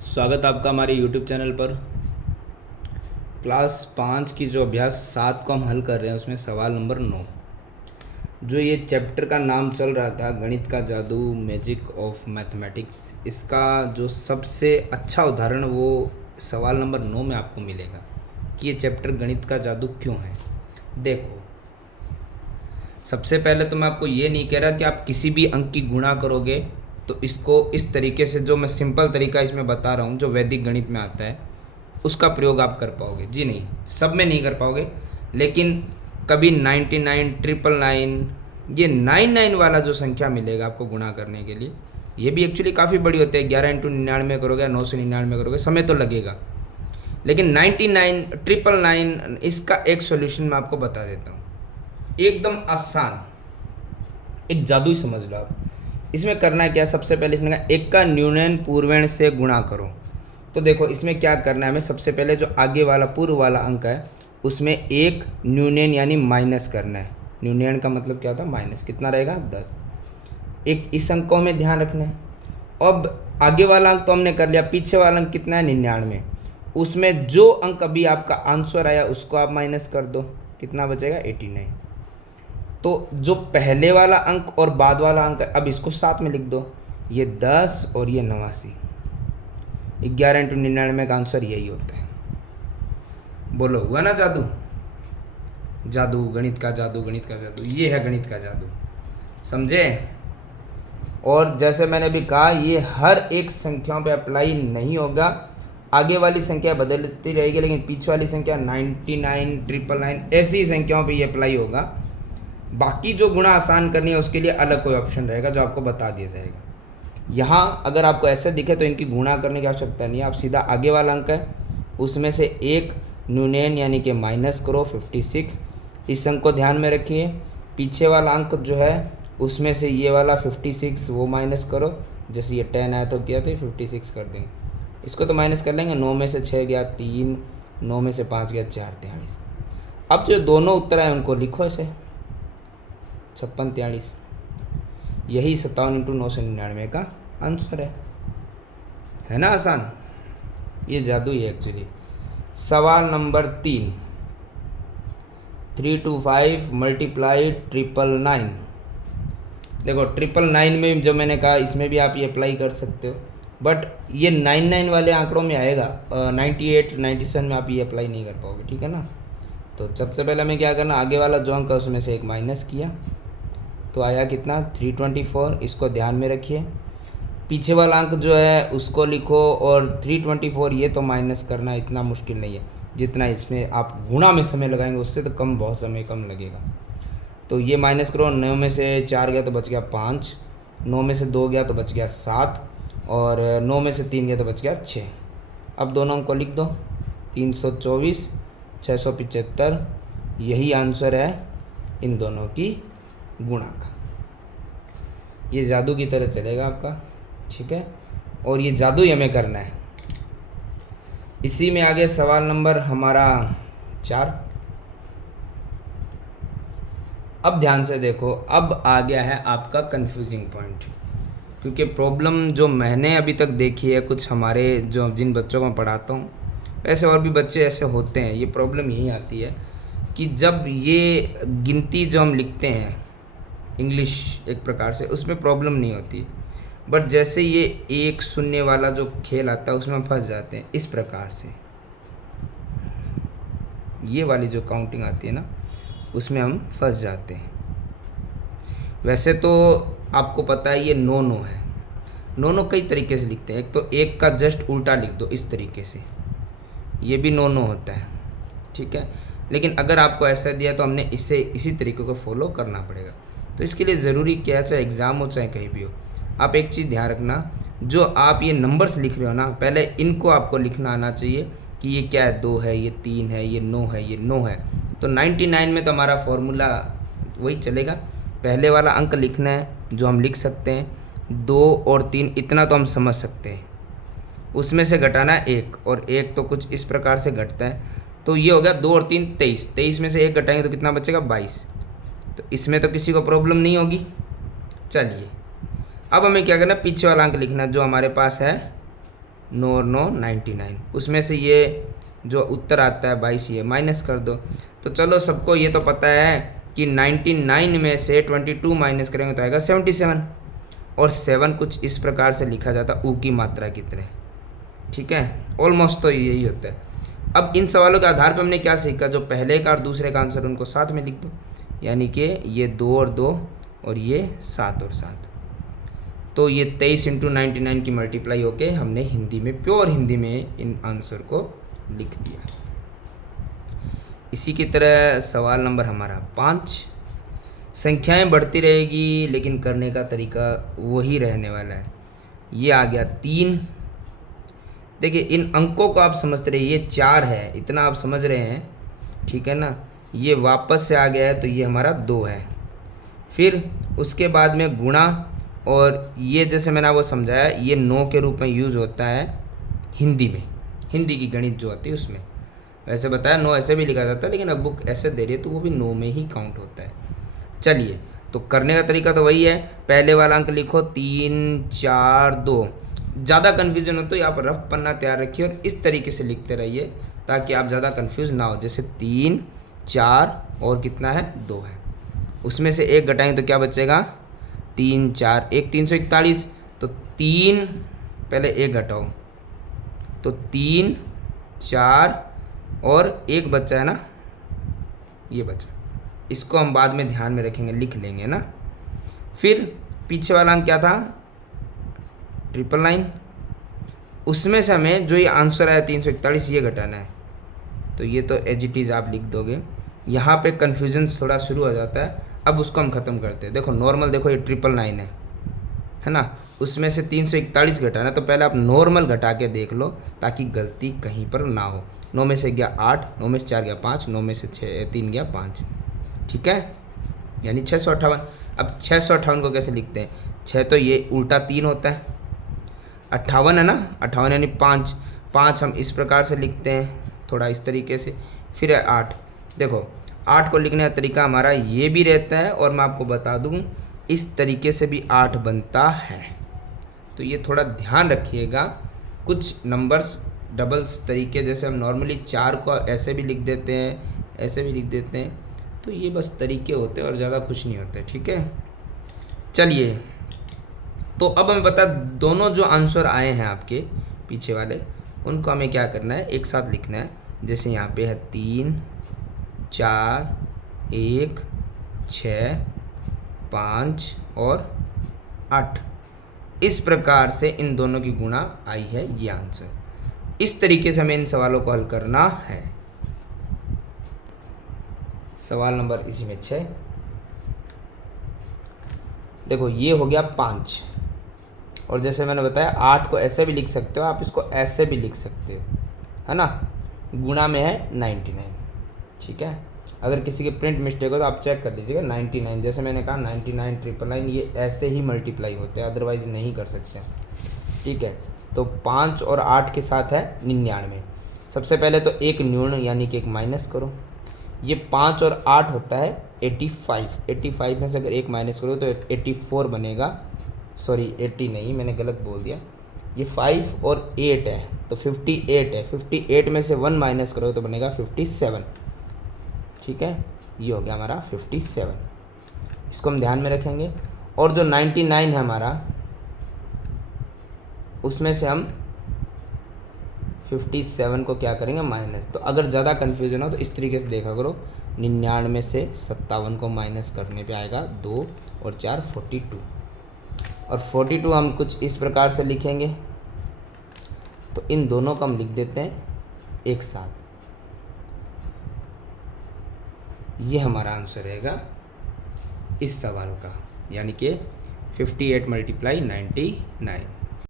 स्वागत आपका हमारे YouTube चैनल पर। क्लास 5 की जो अभ्यास 7 को हम हल कर रहे हैं उसमें सवाल नंबर 9। जो ये चैप्टर का नाम चल रहा था गणित का जादू, मैजिक ऑफ मैथमेटिक्स, इसका जो सबसे अच्छा उदाहरण वो सवाल नंबर 9 में आपको मिलेगा कि ये चैप्टर गणित का जादू क्यों है। देखो, सबसे पहले तो मैं आपको ये नहीं कह रहा कि आप किसी भी अंक की गुणा करोगे तो इसको इस तरीके से, जो मैं सिंपल तरीका इसमें बता रहा हूँ जो वैदिक गणित में आता है, उसका प्रयोग आप कर पाओगे। जी नहीं, सब में नहीं कर पाओगे, लेकिन कभी 99, 999, ये 99 वाला जो संख्या मिलेगा आपको गुणा करने के लिए, ये भी एक्चुअली काफ़ी बड़ी होती है। 11 × 99 करोगे, 9 से 99 करोगे, समय तो लगेगा, लेकिन 99, 999, इसका एक सॉल्यूशन मैं आपको बता देता हूँ, एकदम आसान, एक जादू ही समझ लो आप। इसमें करना क्या है, सबसे पहले इसने कहा एक का न्यूनयन पूर्वेण से गुणा करो। तो देखो इसमें क्या करना है, हमें सबसे पहले जो आगे वाला पूर्व वाला अंक है उसमें एक न्यूनयन यानी माइनस करना है। न्यूनयन का मतलब क्या होता है, माइनस। कितना रहेगा, 10। एक इस अंक को हमें ध्यान रखना है। अब आगे वाला अंक तो हमने कर लिया, पीछे वाला अंक कितना है, 99। उसमें जो अंक अभी आपका आंसर आया उसको आप माइनस कर दो, कितना बचेगा, 89। तो जो पहले वाला अंक और बाद वाला अंक है, अब इसको साथ में लिख दो, ये 10 और ये 89। 11 × 99 का आंसर यही होता है। बोलो, हुआ ना जादू? जादू, गणित का जादू, गणित का जादू, ये है गणित का जादू, समझे? और जैसे मैंने भी कहा, ये हर एक संख्याओं पे अप्लाई नहीं होगा। आगे वाली संख्या बदलती रहेगी, लेकिन पीछे वाली संख्या 99, 999, ऐसी संख्याओं पे ये अप्लाई होगा। बाकी जो गुणा आसान करनी है उसके लिए अलग कोई ऑप्शन रहेगा जो आपको बता दिया जाएगा। यहाँ अगर आपको ऐसे दिखे तो इनकी गुणा करने की आवश्यकता नहीं है, आप सीधा आगे वाला अंक है उसमें से एक न्यूनयन यानी कि माइनस करो, 56। इस अंक को ध्यान में रखिए। पीछे वाला अंक जो है उसमें से ये वाला 56 वो माइनस करो, जैसे ये 10 आया तो किया तो 56 कर देंगे। इसको तो माइनस कर लेंगे, 9 में से 6 गया 3, 9 में से 5 गया 4, 43। अब जो दोनों उत्तर आए उनको लिखो ऐसे, 56, 43। यही 57 × 999 का आंसर है ना आसान? ये जादू ही है एक्चुअली। सवाल नंबर 3, 325 मल्टीप्लाई 999। देखो 999 में जो मैंने कहा इसमें भी आप ये अप्लाई कर सकते हो, बट ये 99 वाले आंकड़ों में आएगा। 98, 97 में आप ये अप्लाई नहीं कर पाओगे, ठीक है ना? तो सबसे पहले हमें क्या करना, आगे वाला जो अंक है उसमें से एक माइनस किया तो आया कितना, 324। इसको ध्यान में रखिए। पीछे वाला अंक जो है उसको लिखो, और 324 ये तो माइनस करना इतना मुश्किल नहीं है, जितना इसमें आप गुणा में समय लगाएंगे उससे तो कम, बहुत समय कम लगेगा। तो ये माइनस करो, 9 में से 4 गया तो बच गया 5, 9 में से 2 गया तो बच गया 7, और 9 में से 3 गया तो बच गया 6। अब दोनों अंक को लिख दो, 324, 675, यही आंसर है इन दोनों की गुणा का। ये जादू की तरह चलेगा आपका, ठीक है? और ये जादू ही हमें करना है। इसी में आगे सवाल नंबर हमारा 4। अब ध्यान से देखो, अब आ गया है आपका कंफ्यूजिंग पॉइंट, क्योंकि प्रॉब्लम जो मैंने अभी तक देखी है, कुछ हमारे जो जिन बच्चों को मैं पढ़ाता हूँ ऐसे और भी बच्चे ऐसे होते हैं, ये प्रॉब्लम यही आती है कि जब ये गिनती जो हम लिखते हैं इंग्लिश एक प्रकार से, उसमें प्रॉब्लम नहीं होती, बट जैसे ये 1 0 वाला जो खेल आता है उसमें हम फंस जाते हैं। इस प्रकार से ये वाली जो काउंटिंग आती है ना, उसमें हम फंस जाते हैं। वैसे तो आपको पता है ये 9 9 है। 9 9 कई तरीके से लिखते हैं, एक तो 1 का जस्ट उल्टा लिख दो इस तरीके से, ये भी 9 9 होता है, ठीक है? लेकिन अगर आपको ऐसा दिया तो हमने इसी तरीके को फॉलो करना पड़ेगा। तो इसके लिए ज़रूरी क्या है, चाहे एग्ज़ाम हो चाहे कहीं भी हो, आप एक चीज़ ध्यान रखना, जो आप ये नंबर्स लिख रहे हो ना, पहले इनको आपको लिखना आना चाहिए कि ये क्या है, 2 है, ये 3 है, ये 9 है, ये 9 है। तो 99 में तो हमारा फॉर्मूला वही चलेगा, पहले वाला अंक लिखना है जो हम लिख सकते हैं, 2 और 3 इतना तो हम समझ सकते हैं, उसमें से घटाना है 1, और 1 तो कुछ इस प्रकार से घटता है। तो ये हो गया 2 और 3 23, 23 में से 1 घटाएंगे तो कितना बचेगा, 22। तो इसमें तो किसी को प्रॉब्लम नहीं होगी। चलिए अब हमें क्या करना है, पीछे वाला अंक लिखना जो हमारे पास है 9 और 9 99, उसमें से ये जो उत्तर आता है 22 ये माइनस कर दो। तो चलो सबको ये तो पता है कि 99 में से 22 माइनस करेंगे तो आएगा 77, और 7 कुछ इस प्रकार से लिखा जाता है ऊ की मात्रा की तरह। ठीक है, ऑलमोस्ट तो यही होता है। अब इन सवालों के आधार पर हमने क्या सीखा, जो पहले का और दूसरे का आंसर उनको साथ में लिख दो, यानी कि ये 2 और 2 और ये 7 और 7। तो ये 23 इंटू 99 की मल्टीप्लाई होके हमने हिंदी में, प्योर हिंदी में इन आंसर को लिख दिया। इसी की तरह सवाल नंबर हमारा 5, संख्याएं बढ़ती रहेगी लेकिन करने का तरीका वही रहने वाला है। ये आ गया 3। देखिए इन अंकों को आप समझते रहिए, ये 4 है, इतना आप समझ रहे हैं, ठीक है ना। ये वापस से आ गया है तो ये हमारा 2 है। फिर उसके बाद में गुणा, और ये जैसे मैंने आपको समझाया ये 9 के रूप में यूज होता है हिंदी में, हिंदी की गणित जो होती है उसमें। वैसे बताया 9 ऐसे भी लिखा जाता है, लेकिन अब बुक ऐसे दे रही है तो वो भी 9 में ही काउंट होता है। चलिए, तो करने का तरीका तो वही है, पहले वाला अंक लिखो 3 4 2। ज़्यादा कन्फ्यूजन हो तो यहाँ पर रफ पन्ना तैयार रखिए और इस तरीके से लिखते रहिए ताकि आप ज़्यादा कन्फ्यूज ना हो। जैसे 3 4 और कितना है 2 है, उसमें से एक घटाएंगे तो क्या बचेगा 3 4 1 341। तो 3 पहले एक घटाओ तो 3 4 और एक बच्चा है ना, ये बच्चा, इसको हम बाद में ध्यान में रखेंगे, लिख लेंगे ना। फिर पीछे वाला अंक क्या था 999, उसमें से हमें जो ये आंसर आया 341 ये घटाना है। तो ये तो एज इट इज़ आप लिख दोगे। यहाँ पे कन्फ्यूजन थोड़ा शुरू हो जाता है, अब उसको हम ख़त्म करते हैं। देखो नॉर्मल, देखो ये 999 है ना, उसमें से 341 घटाना, तो पहले आप नॉर्मल घटा के देख लो ताकि गलती कहीं पर ना हो। 9 में से गया 8, 9 में से 4 गया 5, 9 में से 3 गया 5, ठीक है, यानी 658। अब 658 को कैसे लिखते हैं, 6 तो ये उल्टा 3 होता है, 58 है ना, 58 यानी 5, 5 हम इस प्रकार से लिखते हैं थोड़ा इस तरीके से। फिर है 8, देखो 8 को लिखने का तरीका हमारा ये भी रहता है, और मैं आपको बता दूं इस तरीके से भी 8 बनता है। तो ये थोड़ा ध्यान रखिएगा, कुछ नंबर्स डबल्स तरीके, जैसे हम नॉर्मली 4 को ऐसे भी लिख देते हैं, ऐसे भी लिख देते हैं, तो ये बस तरीके होते हैं और ज़्यादा कुछ नहीं होते, ठीक है। चलिए, तो अब हमें पता दोनों जो आंसर आए हैं आपके पीछे वाले, उनको हमें क्या करना है, एक साथ लिखना है। जैसे यहाँ पे है 3 4 1 6 5 और 8, इस प्रकार से इन दोनों की गुणा आई है ये आंसर। इस तरीके से हमें इन सवालों को हल करना है। सवाल नंबर इसी में 6, देखो ये हो गया 5, और जैसे मैंने बताया 8 को ऐसे भी लिख सकते हो, आप इसको ऐसे भी लिख सकते हो, है ना, गुणा में है 99, ठीक है। अगर किसी के प्रिंट मिस्टेक हो तो आप चेक कर लीजिएगा। 99 जैसे मैंने कहा 99 999 ये ऐसे ही मल्टीप्लाई होते हैं, अदरवाइज नहीं कर सकते, ठीक है। तो 5 और 8 के साथ है 99। सबसे पहले तो एक न्यून यानी कि एक माइनस करो, ये 5 और 8 होता है 85, 85 में से अगर एक माइनस करो तो 84 बनेगा, सॉरी 80 नहीं, मैंने गलत बोल दिया, ये 5 और 8 है तो 58 है, 58 में से 1 माइनस करो तो बनेगा 57, ठीक है। ये हो गया हमारा 57, इसको हम ध्यान में रखेंगे। और जो 99 है हमारा, उसमें से हम 57 को क्या करेंगे माइनस। तो अगर ज़्यादा कन्फ्यूजन हो तो इस तरीके से देखा करो, 99 से 57 को माइनस करने पे आएगा 2 और 4 42, और 42 हम कुछ इस प्रकार से लिखेंगे। तो इन दोनों को हम लिख देते हैं एक साथ, ये हमारा आंसर रहेगा इस सवाल का, यानी कि 58 × 99।